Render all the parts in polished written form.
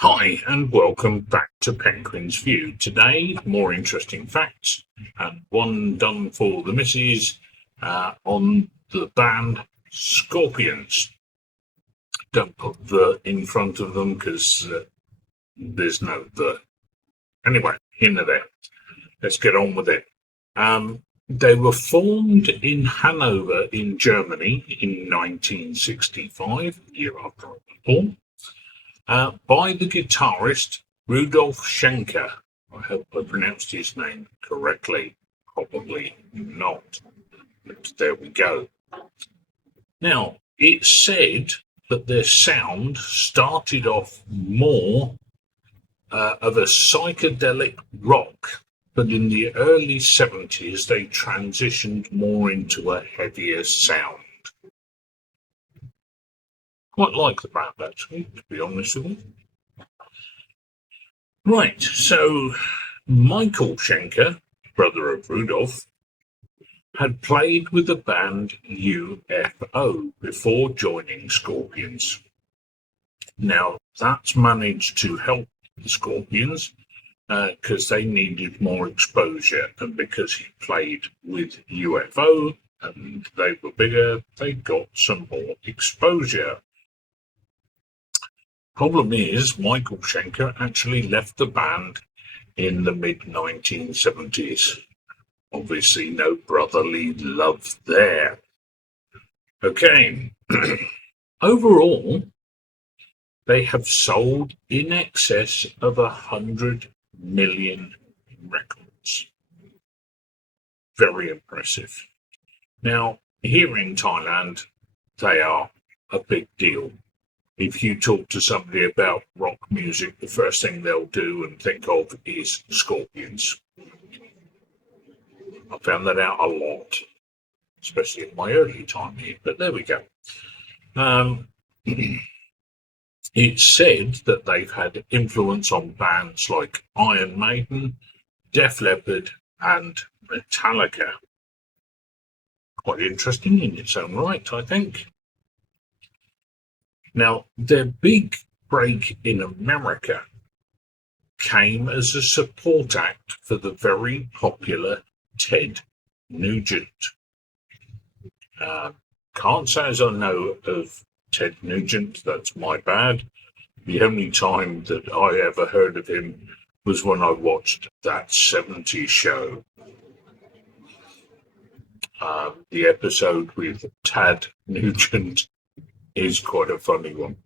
Hi, and welcome back to Penguin's View. Today, more interesting facts, and one done for the missus on the band Scorpions. Don't put the in front of them because there's no the. Anyway, into there. Let's get on with it. They were formed in Hanover in Germany in 1965, the year after I was born. By the guitarist Rudolf Schenker. I hope I pronounced his name correctly. Probably not. But there we go. Now, it's said that their sound started off more of a psychedelic rock, but in the early 70s they transitioned more into a heavier sound. Quite like the band, actually, to be honest with you. Right, so Michael Schenker, brother of Rudolf, had played with the band UFO before joining Scorpions. Now, that's managed to help the Scorpions because they needed more exposure, and because he played with UFO and they were bigger, they got some more exposure. Problem is, Michael Schenker actually left the band in the mid-1970s. Obviously, no brotherly love there. Okay. Overall, they have sold in excess of 100 million records. Very impressive. Now, here in Thailand, they are a big deal. If you talk to somebody about rock music, the first thing they'll do and think of is Scorpions. I found that out a lot, especially in my early time here, but there we go. It's said that they've had influence on bands like Iron Maiden, Def Leppard, and Metallica. Quite interesting in its own right, I think. Now, their big break in America came as a support act for the very popular Ted Nugent. Can't say as I know of Ted Nugent, that's my bad. The only time that I ever heard of him was when I watched That 70s Show. The episode with Tad Nugent is quite a funny one.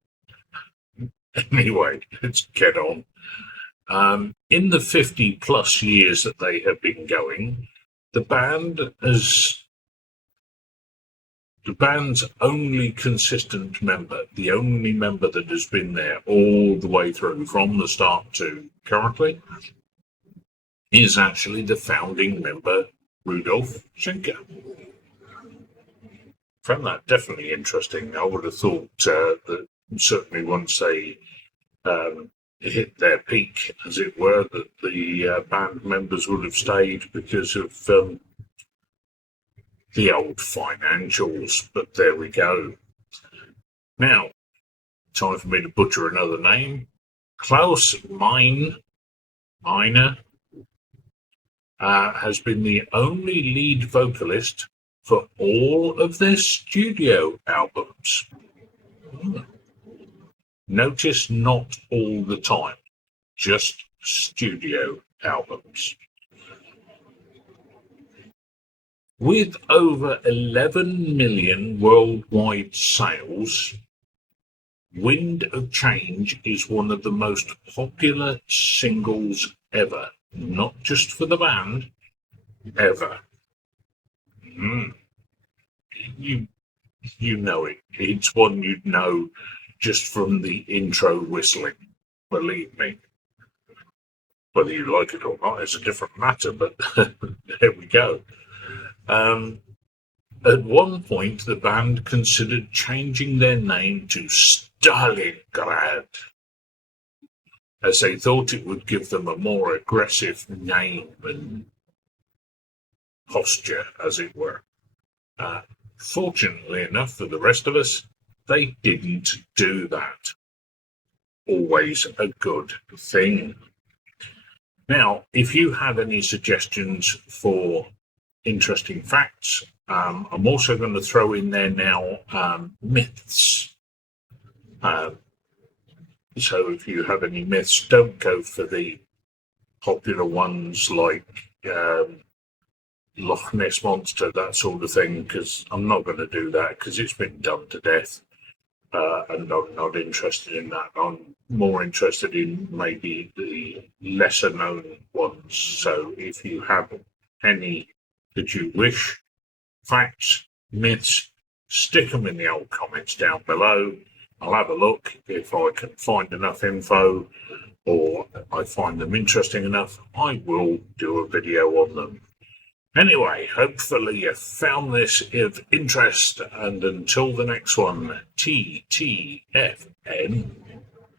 Anyway, let's get on. In the 50 plus years that they have been going, the band's only consistent member, the only member that has been there all the way through from the start to currently, is actually the founding member, Rudolf Schenker. Found that definitely interesting. I would have thought that certainly once they hit their peak, as it were, that the band members would have stayed because of the old financials. But there we go. Now, time for me to butcher another name. Klaus Meine has been the only lead vocalist for all of their studio albums. Notice not all the time, just studio albums. With over 11 million worldwide sales, Wind of Change is one of the most popular singles ever, not just for the band, ever. You know it. It's one you'd know just from the intro whistling, believe me. Whether you like it or not is a different matter, but there we go. At one point, the band considered changing their name to Stalingrad, as they thought it would give them a more aggressive name and posture, as it were. Fortunately enough for the rest of us, they didn't do that. always a good thing. Now, if you have any suggestions for interesting facts, I'm also going to throw in there now myths. So if you have any myths, don't go for the popular ones like Loch Ness Monster, that sort of thing, because I'm not going to do that because it's been done to death. And I'm not interested in that. I'm more interested in maybe the lesser known ones. So if you have any that you wish, facts, myths, stick them in the old comments down below. I'll have a look. If I can find enough info or I find them interesting enough, I will do a video on them. Anyway, hopefully you found this of interest, and until the next one, TTFN.